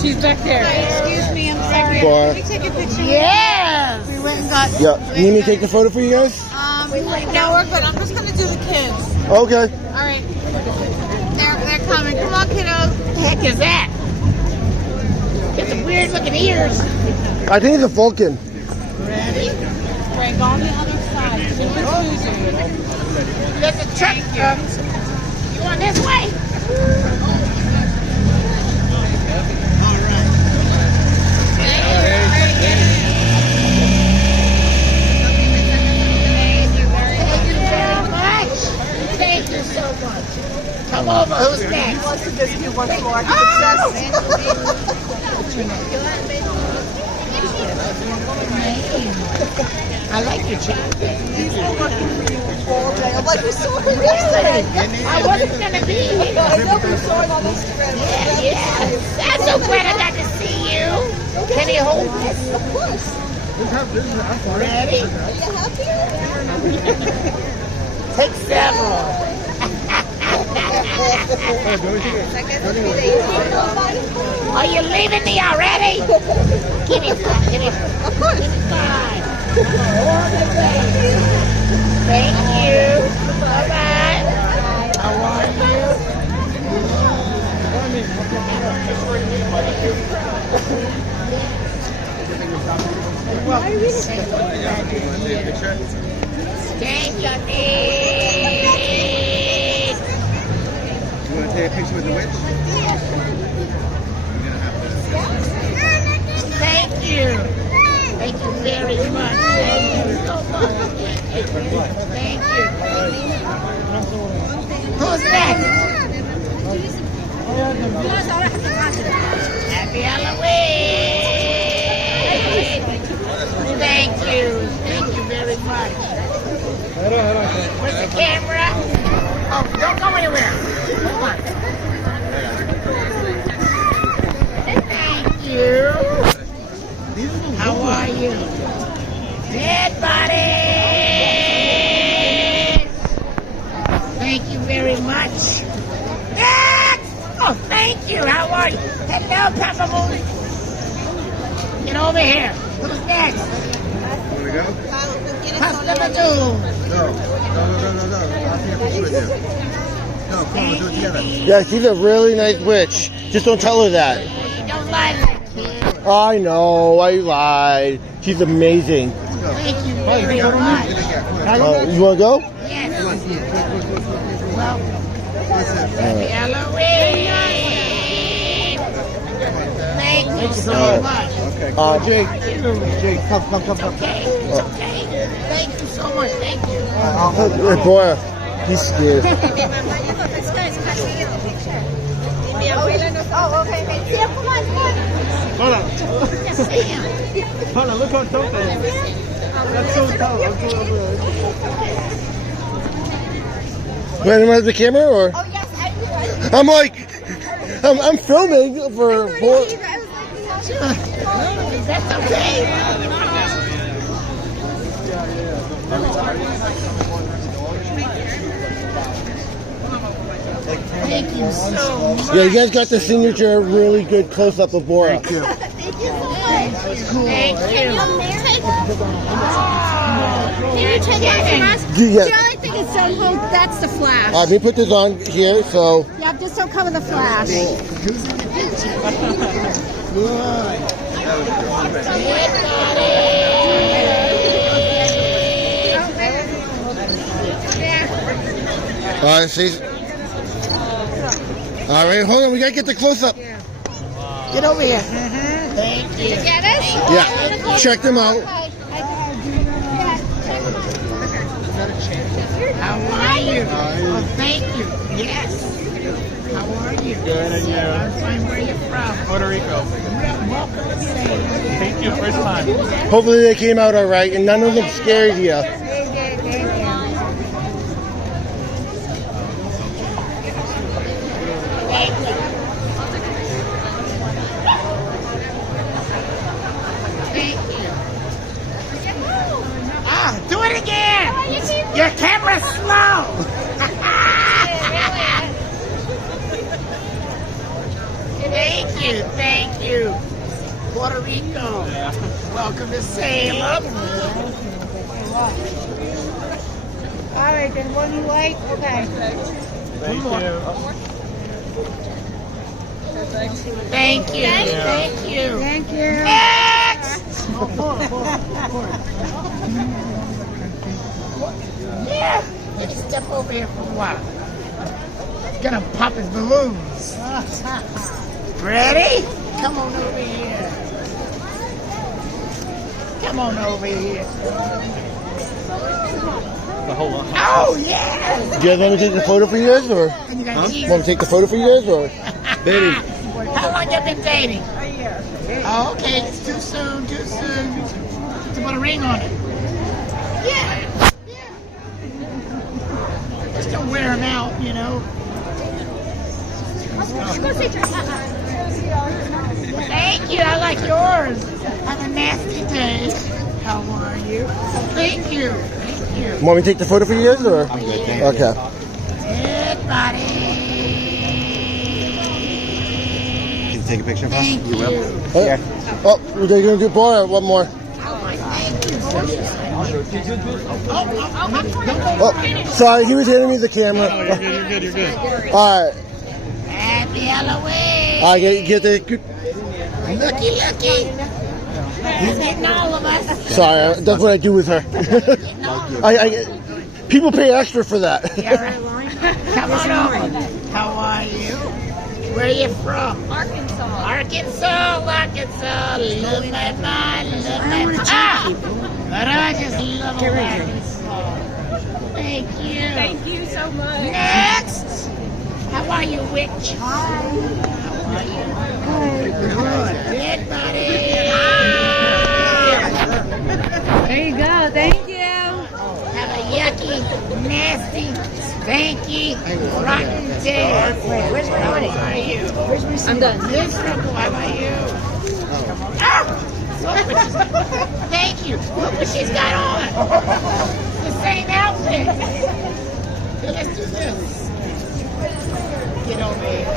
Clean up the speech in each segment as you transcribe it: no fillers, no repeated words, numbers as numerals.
She's back there. Excuse me, I'm sorry. Borah. Can we take a picture? Yes! We went and got... Yeah. You need me to take the photo for you guys? No, we're good. I'm just going to do the kids. Okay. All right. They're coming. Come on, kiddos. What the heck is that? Got some weird looking ears. I think it's a falcon. Ready? Right, go on the other side. There's a truck. You want this way? Thank you so much. Come over. Who's next? He wants to visit you once more. He's I like your jacket. He's been looking for you all day. I'm like, we saw him yesterday. I wasn't going to be here. I know we saw him on Instagram. Yeah. I'm so glad I got to see you. Can he hold this? Of course. Ready? Are you happy? Take several. Are you leaving me already? Give me five. Give me five. Of course. Give me five. Thank you. Bye-bye. How are you? Thank you, Nick. You want to take a picture with the witch? Thank you. Thank you very much. Thank you so much. Thank you. Who's next? Happy Halloween. Thank you. Thank you very much. Where's the camera? Oh, don't go anywhere. Come on. Thank you. How are you? Dead bodies! Thank you very much. Ah! Oh, thank you. How are you? Hello, Papa Moon. Get over here. Who's next? Want to go? Pasta Badoo. No. I'll take a picture with you. No, come on, we'll do it together. Yeah, she's a really nice witch. Just don't tell her that. You don't lie like kid. I know, I lied. She's amazing. Thank you very much. You want to go? Yes. Welcome. Happy Halloween. Thank you so much. Okay. Jake, come. Okay, it's okay. Thank you so much. Thank you. Boy, he's scared. This guy's catching in the picture. Oh, okay. Sam, come on. Hold on. Yes, Sam. Hold on, look how tough that is. That's so tough. Want to run the camera or? Oh, yes, I do. I'm like, I'm filming for. That's okay. Thank you so much. Yeah, you guys got the signature really good close up of Borah. Thank you so much. Thank you. Can you take off your mask? Yeah. The only thing is, that's the flash. Let me put this on here, so. Yeah, just don't cover the flash. See. All right, hold on. We gotta get the close up. Get over here. Thank you. Did you get it? Yeah. Check them out. How are you? Oh, thank you. Yes. How are you? Good, and you? I'm fine. Where are you from? Puerto Rico. Welcome to Salem. Thank you, first time. Hopefully they came out all right, and none of them scared you. Thank you. Thank you. Ah, do it again. Your camera's slow. you, thank you. Puerto Rico. Welcome to Salem. All right, then what do you like? Okay. Thank you. Thank you. Thank you. Next! Yeah. Let's step over here for a while. He's gonna pop his balloons. Ready? Come on over here. Come on over here. Oh, yeah! Do you guys want me to take the photo for you guys, or And you got Jesus. want me to take the photo for you guys, or? Baby. How long you been dating? A year. Oh, okay. It's too soon, too soon. To put a ring on it. Yeah. Just don't wear them out, you know. Thank you. I like yours. Have a nasty day. How are you? Thank you. Thank you. Want me to take the photo for you guys, or? I'm good, thank Okay. Good, buddy. Can you take a picture of us? Thank you. Oh, they're gonna do Borah one more. Oh, sorry, he was handing me the camera. You're good. All right, Happy Halloween. I get the. Looky. He's getting all of us. Sorry, that's what I do with her. People pay extra for that. Yeah, right. Come on over. How are you? Where are you from? Arkansas. Arkansas. Love my mind. But I just love Arkansas. Thank you. Thank you so much. Next. How are you, witch? How are you? Good, buddy. There you go. Thank you. Have a yucky, nasty, stanky, rotten day. Wait, where's my money? How are you? I'm done. Miserable. How about you? Ah! Look what thank you. Look what she's got on. The same outfit. Here, let's do this. Get over here.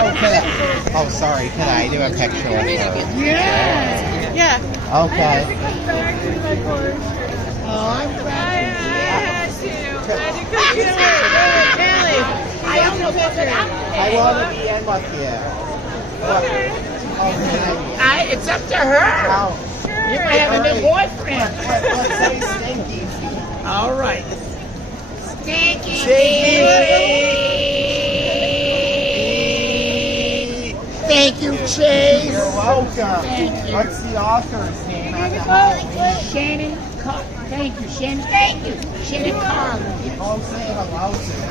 Okay. Oh, sorry. Can I do a picture with her? Yeah. Yeah. Okay. Oh, I'm glad. I almost put it out. I want to be in with you. Okay. It's up to her. Oh, You might have a new boyfriend. let's say stinky. All right. Stinky. Thank you, Chase. You're welcome. Thank you. What's the author's name on the Halloween? Shannon. Thank you, Shannon. Thank you. Shannon Carlin. Oh, say hello to